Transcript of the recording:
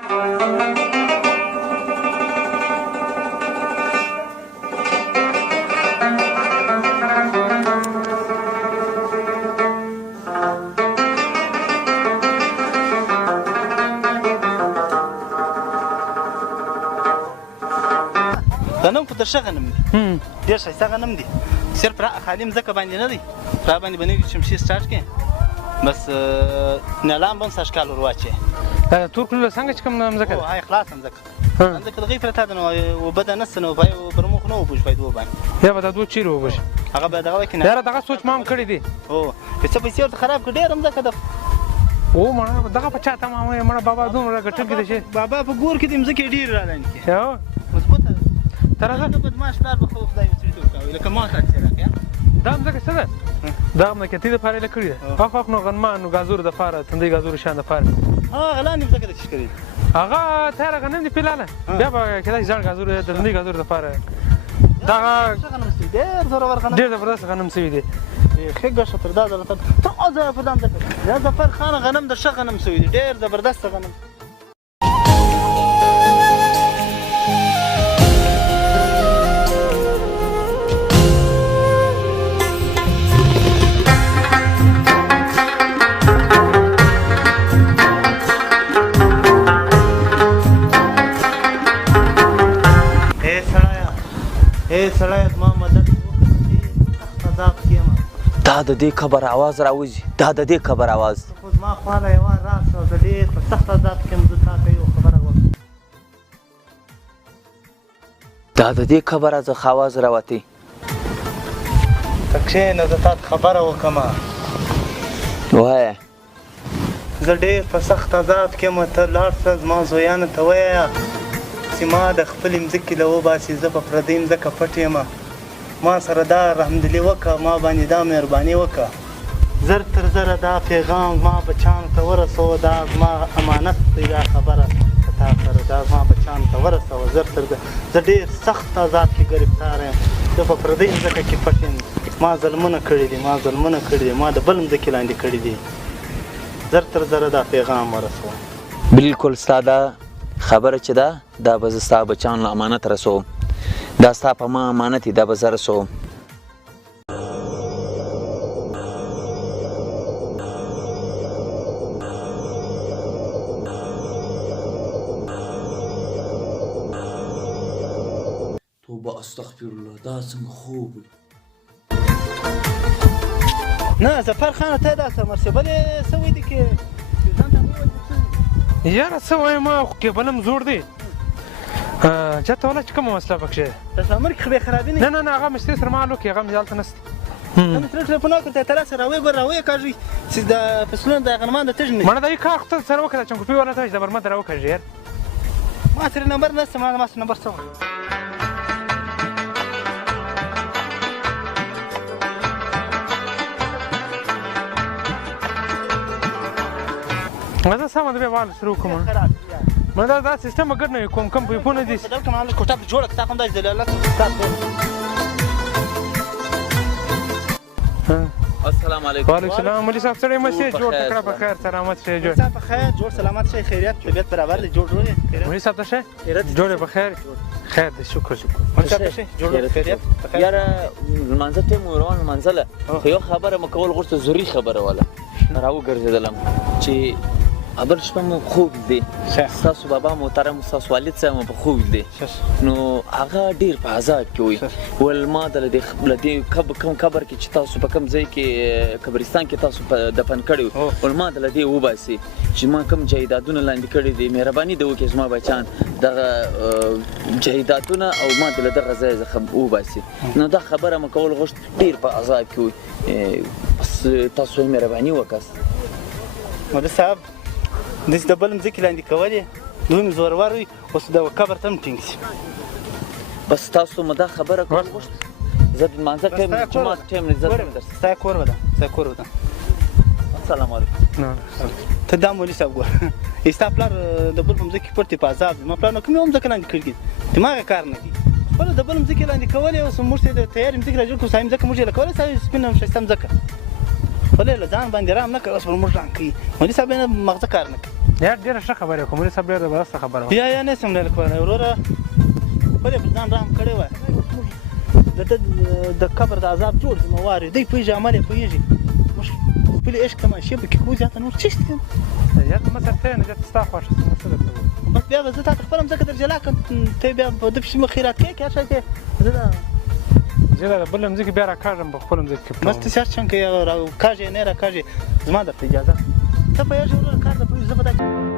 غنم خو د ښه غنم دي ډېر ښایسته غنم دي صرف خالي مځکه باندې نه دی را باندې به نوي چمشي سټارټ کړې بس نیالان به هم سږ کال ور واچوې دا تور کلو څنګه چې کوم مځکه ده هاي خلاصه مځکه مځکه د غي پرته ده نو اوبه ده نسته نو پر مخ نه اوبه شوی دوه باندې یا به دا دوه چیرې اوبه شي هغه به دغه وکړي یاره دغه سوچ ما هم کړی دی هو که څه پیسې ورته خراب کړو ډېره مځکه ده او مړه دغه په چا تمام وایي مړه بابا دومره ګټل کې دی چې بابا په ګور کې د مځکې ډېرې را لاندې کړي مضبوطه ته راځه نه بدماش پلار به خو خدای وسړي ته ورکوي لکه ما ته چې راکړې دا مځکه څه ده دا مځکه تی دپاره یې کړې ده اخ نو غنمان نو ګازور دپاره تندی ګازور شیان دپاره هغه لاندې مځکه ده چې کړې هغه تیاره غنم دي پیلاله بیا به کېدای شي ځاړ ګازور د تندی ګازور دپاره دغه ډېر زورور غنم ډېر زبردست غنم سوي دی ښه ګټه تر دا ځله ته په دا مځکه دا ظفر خان غنم د ښه غنم سوي دی ډېر زبردسته غنم سړی زما مدد وکړه دا کېما دا د دې خبر اواز راوځي دا د دې خبر اواز خو زما خواله یوه راسه زه ډېر په سخت عذاب کې یم زه تا ته یو خبره وکړم دا د دې خبره څخه اواز راوتی ته کښېنه زه تا ته خبره وکړم وایه زه ډېر په سخت عذاب کې یم ته لاړ شه زما زویانو ته ووایه چې ما د خپلې مځکې له وباسي زه په پردۍ مځکه پټ یم ما سره دا رحمدلي وکړه ما باندې دا مهرباني وکړه زر تر زره دا پیغام ما بچانو ته ورسوه دا زما امانت دی دا خبره که تا سره دا زما بچانو ته ورسوه زر تر زه ډېر سخت عذاب کې ګرفتار یم زه په پردۍ مځکه کې پټ یم ما ظلمونه کړي دي ما د بل مځکې لاندې کړي دي زر تر زره دا پیغام ورسوه بالکل ستا دا خبره چې ده دا به زه ستا بچیانو له امانت رسوم دا ستا په ما امانت دی دا به زه رسوم توبه استغفرالله دا څنګه خوب نه ظفر خانه ته داسې مرسبل یې سوی دي کې ځان ته یاره څه وایم ما خو کیبل هم زوړ دی چاته ولا چې کومه مسله پکښې ته عمر کې خو بې خرابي نه نه هغه مې ستې سره ما لوکې هغه مې هلته نسته ته مې سره ټلیفون وکړ ته تر سره راویې کاږي چې د فصلونو د غنمان د تږ نه مړه دا یې کار خو ته سره وکړه چنګوپي ورنه ته چې د برمه ته راوکړه ژر ما سره نمبر نشته ما سره نمبر څه زه سمه ده بیا واله سره وکړم ما دا سیستم به ګډ نه وي کوم پیپونه دي بدل کړم هلته کوټه جوړه کړه تا خو هم داسې دلالت السلام علیکم وعلیکم السلام مولوي صاحب سړی مې جوړ کړه په خیر سلامت شې جوړ صاحب په خیر جوړ سلامت شې خیریت طبیعت برابر دی جوړ مولوي صاحب ته شه جوړ په خیر خیر دی شکر مولوي صاحب ته شه جوړ خیریت یاره لمانځه ټیم روان لمانځله خو یو خبره مې کول غوښته ضروري خبره وله راوګرځېدلم چې ابل شپه مو خوب دی ستاسو بابا محترم ستاسو والد صاحب مو په خوب دی نو هغه ډېر په عذاب کې وي ول ما د دې کوم قبر کې چې تاسو په کوم ځای کې قبرستان کې تاسو په دفن کړی ول ما د دې وباسي چې ما کوم جایدادونه لاندې کړي دي مهرباني دې وکړئ زما بچیان دغه جایدادونه او ما د دغه ځای څخه وباسي نو دا خبره مې کول غوښت ډېر په عذاب کې وي بس تاسو یې مهرباني وکړئ مولوي صاحب داسې د بل مځکې لاندې کولې دوی زورور وي اوس د قبر ته هم ټینګ شي بس تاسو مو دا خبره کول غوښت زه د لمانځه ټایم جومات ټایم نه ستا کور به ده السلام علیکم ته دا مولوي صاحب ګوره ستا پلار د بل په مځکې پټ دی په عذاب زما پلار نو کوم یو مځکه لاندې کړي دماغ یې کار نه کوي خپله د بل مځکې لاندې کولې اوس موږ ته د تیارې مځکې را جوړ کړو ستا مځکه موږ یې له کولی ستا سپینه ښایسته مځکه خپله یې له ځان باندې رام نه کوي اوس پر موږ رام کوي مولوي صاحب یې نه مغزه کار نه کوي یا ډېره ښه خبره کوم مولوي صاحب ډېره زبردسته خبره وه یا نه سم ډېر کولی وروره خپل یې پر ځان رحم کړی وای د ده د قبر د عذاب جوړ ذمهوار دی پوهېږي عمل یې پوهېږي موږ خپلې عشق تماشې پکې کوو زیاته نور څه شته یا ته مه سرته نه زیاته ستا خوښه څه څه درته ووایم بس بیا به زه تا ته خپله مځکه در جلا کړم ته بیا په ده پسې مه خیرات کوې که هر شی کوې زه دا زه د بله مځکې بیا راکاږم په خپله مځکه کې بس ته هر چنګ کوې راکاږې نه راکاږې زما درته اجازه ته پوهېږې وروره کار ته پوهېږې زه به دا